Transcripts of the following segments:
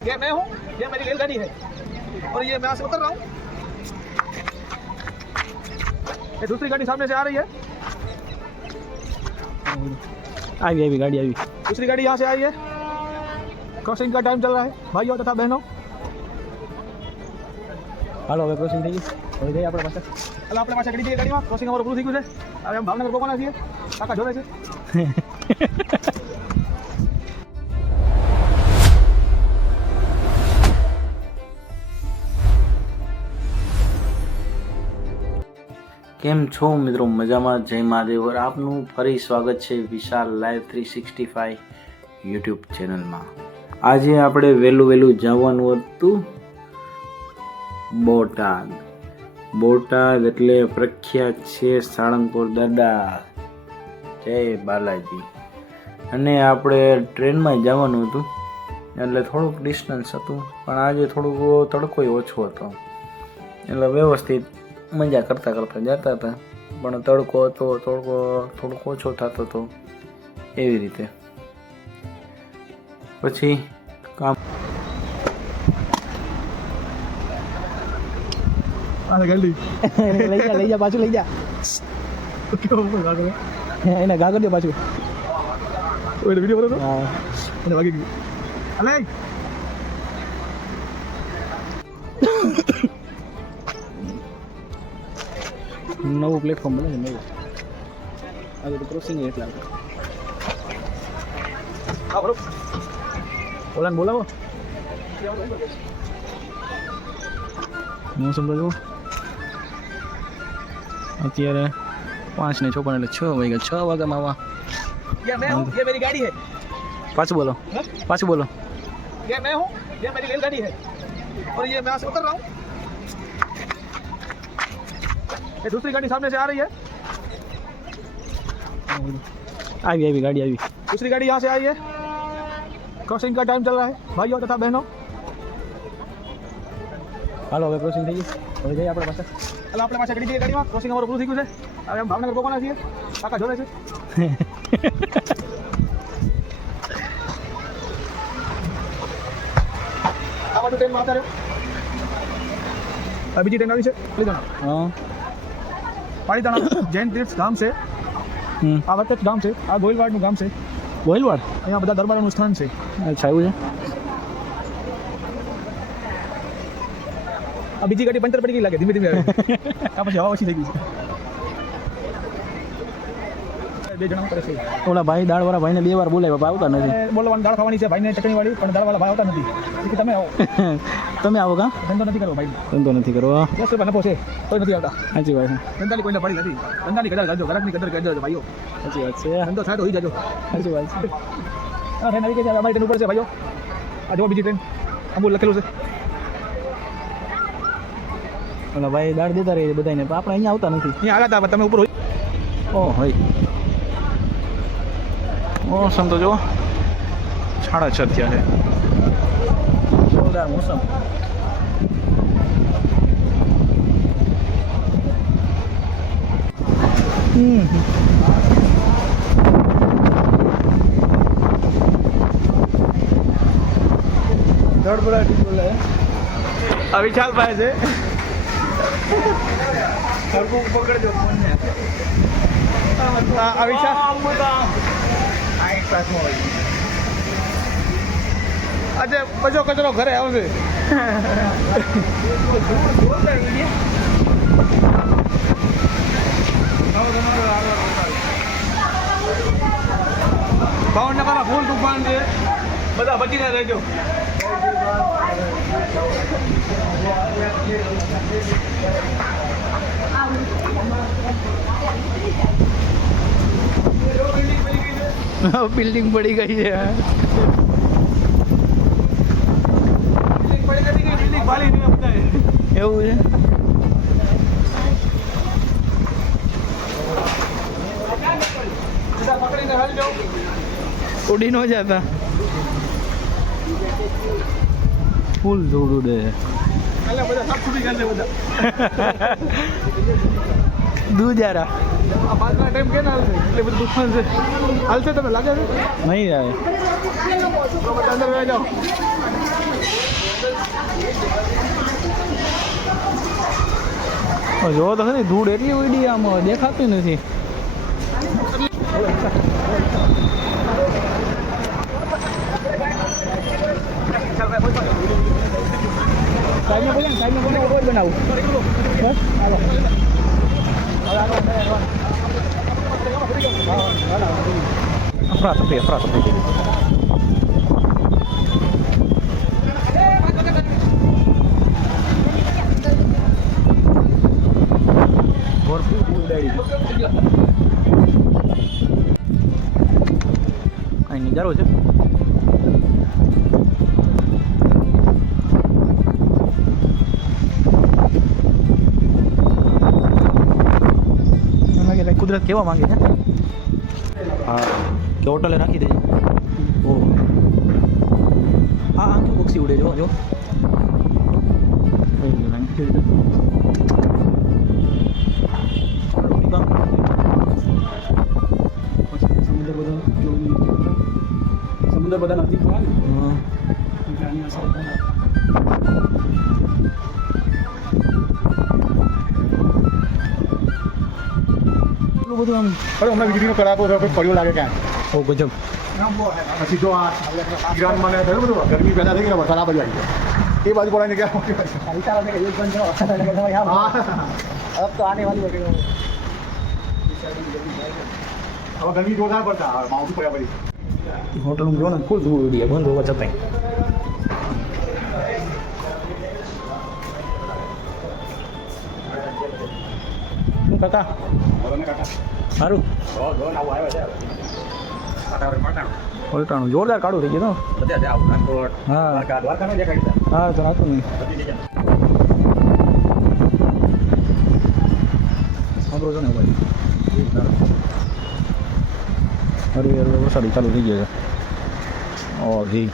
ये मैं हूँ, ये मेरी रेलगाड़ी है और ये मैं यहाँ से उतर रहा हूँ। ये दूसरी गाड़ी सामने से आ रही है। આવી ગાડી આવી। दूसरी गाड़ी यहाँ से आई है। क्रॉसिंग का टाइम चल रहा है भाइयों तथा बहनों। હાલો હવે ક્રોસિંગ થઈ ગઈ, હવે જઈએ આપણે પાસે। એટલે આપણે પાછા ગડી જઈએ ગાડીમાં। ક્રોસિંગ અમારું પૂરું થઈ ગયું છે। હવે અમે ભાવનગર પહોંચવાના છીએ। કાકા જોડે છે। કેમ છો મિત્રો? મજામાં? જય મહાદેવ। આપનું ફરી સ્વાગત છે વિશાલ લાઈવ 365 યુટ્યુબ ચેનલમાં। આજે આપણે વહેલું જવાનું હતું બોટાદ। બોટાદ એટલે પ્રખ્યાત છે સાળંગપુર દાદા, જય બાલાજી। અને આપણે ટ્રેનમાં જવાનું હતું એટલે થોડુંક ડિસ્ટન્સ હતું, પણ આજે થોડુંક તડકોય ઓછો હતો એટલે વ્યવસ્થિત મજા કરતા જતા હતા। પણ તડકો હતો, થોડોક ઓછો થતો હતો એવી રીતે। પછી કામ ગાડી લઈ જા પાછું લઈ જા, એને ઘા કરી દો પાછું। વિડીયો બરો હા, અને વાગી ગયું। અલે નવું પ્લેટફોર્મ બને છે, નવું। આજે તો ક્રોસિંગ એટલે હા બરો ઓલાને બોલાવો। મોસમ તો જુઓ, અત્યારે 5:56 એટલે 6 વાગ્યા। 6 વાગ્યામાં આવા। ये मैं हूँ, ये मेरी गाड़ी है। પાછું બોલો, પાછું બોલો। ये मैं हूँ, ये मेरी रेलगाड़ी है और ये मैं यहाँ से उतर रहा हूँ। ये दूसरी गाड़ी सामने से आ रही है। આવી ગાડી આવી। दूसरी गाड़ी यहाँ से आई है। क्रॉसिंग का टाइम चल रहा है भाइयों तथा बहनों। હાલો હવે ક્રોસિંગ થઈ ગઈ, હવે જઈએ આપણે પાસે। એટલે આપણે પાછા ગડી જઈએ ગાડીમાં। ક્રોસિંગ અમારું પૂરું થઈ ગયું છે। હવે અમે ભાવનગર પહોંચવાના છીએ। કાકા જોડે છે। આ બાજુ ટ્રેનમાં આવતા રહ્યો। આ બીજી ટ્રેન આવી છે લીધો। હા, પાલીતાણા જૈન તીર્થ ગામ છે। આ વખત ગામ છે। આ ગોયલવાડનું ગામ છે। ગોયલવાડ? અહીંયા બધા દરબારોનું સ્થાન છે। અચ્છા, એવું છે। આ બીજી ગાડી પંચર પડી ગઈ લાગે, ધીમે ધીમે આવે। આ પછી હવા ઓછી થઈ ગઈ છે। બે જણા કરે છે। ઓલા ભાઈ દાળવાળા ભાઈને 2 વાર બોલાવ્યા, આવતા નથી। બોલવાની દાળ ખાવાની છે ભાઈને, ચટણી વાળી, પણ દાળવાળા ભાઈ આવતા નથી। એટલે તમે આવો। તમે આવો કા? ધંધો નથી કરવો ભાઈ, ધંધો નથી કરવો। 10 રૂપિયા નફો છે તોય નથી આવતા। સાચી વાત છે, ધંધાની કોઈને પડી નથી। ધંધાની કદર કરજો, ગ્રાહકની કદર કરજો ભાઈઓ। સાચી વાત છે, ધંધો થાય તો હોઈ જાજો। સાચી વાત છે। આ ટ્રેન આવી ગઈ છે, અમારી ટ્રેન ઉપર છે ભાઈઓ। આ જો બીજી ટ્રેન અમૂલ લખેલું છે। ઓલા ભાઈ દાળ દેતા રહે બધાને, પણ આપણે અહીંયા આવતા નથી। અહીંયા આવ્યા હતા, તમે ઉપર હોય। ઓ હોય, મોસમ તો જો 6:30 થયા છે। જોરદાર મોસમ। ગડબડાટી બોલે। આ વિશાલ ભાઈ છે। સરખું પકડજો ફોનને। આ વિશાલ આજે બધો કચરો ઘરે આવશે। ભાવનગરના ફૂલ તુફાન છે, બધા બચીને રહેજો। બિલ્ડિંગ પડી ગઈ છે। એવું છે? ઉડી ન જતા, ફૂલ જોડું દે। બધા સબ છૂટી ગયા છે બધા। દુજારા આ 5 ના ટાઈમ કે ના હાલશે એટલે બધું દુકાન છે હાલશે તમે લાગે છે નહીં આવે તો બધા અંદર વહી જાઓ જો તો ખરી ધૂળ એટલી ઉડી આમ દેખાતું નથી બનાવું બસ હાલો અફરાતફરી અહીં નજારો છે કુદરત કેવા માંગે છે હા કે હોટલે રાખી દેજો ઓ હા આખું પક્ષી ઉડે જો સમુદ્ર બધા નજીક હોય ને એટલે આની અસર બધું આમ અરે હમણાં વીજળીનો કડાકો થયો પડ્યો લાગે ક્યાં ઓ ગજબ પછી જો આ ઈરાનમાં ને થયું બધું ગરમી પેદા થઈ ગઈ વરસાદ આ બાજુ આવી ગયો એ બાજુ પડાવીને ક્યાં તો આને વાલી હવે ગરમી જોરદાર પડતા માવઠું પડ્યા પછી હોટલમાં જો ને ફૂલ ધૂળ ઉડી બંધ હોવા છતાંય શું કાકા સારું પલટાણું જોરદાર કાઢું થઈ ગયું હા હા તો રાખું નહીં સાંભળો છો ને ભાઈ અરે વરસાદ ચાલુ થઈ ગયો છે ઓ જી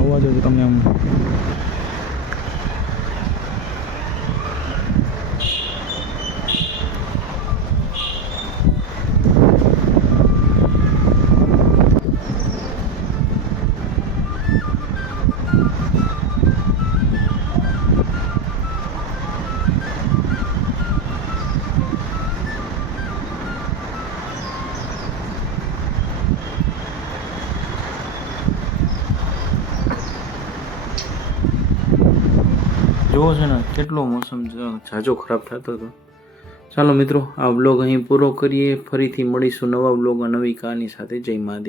અવાજ જ તમને આમ જોવો છે ને કેટલો મોસમ ઝાઝો ખરાબ થતો હતો. ચાલો મિત્રો, આ વ્લોગ અહીં પૂરો કરીએ. ફરીથી મળીશું નવા વ્લોગમાં નવી કહાની સાથે. જય મહાદેવ.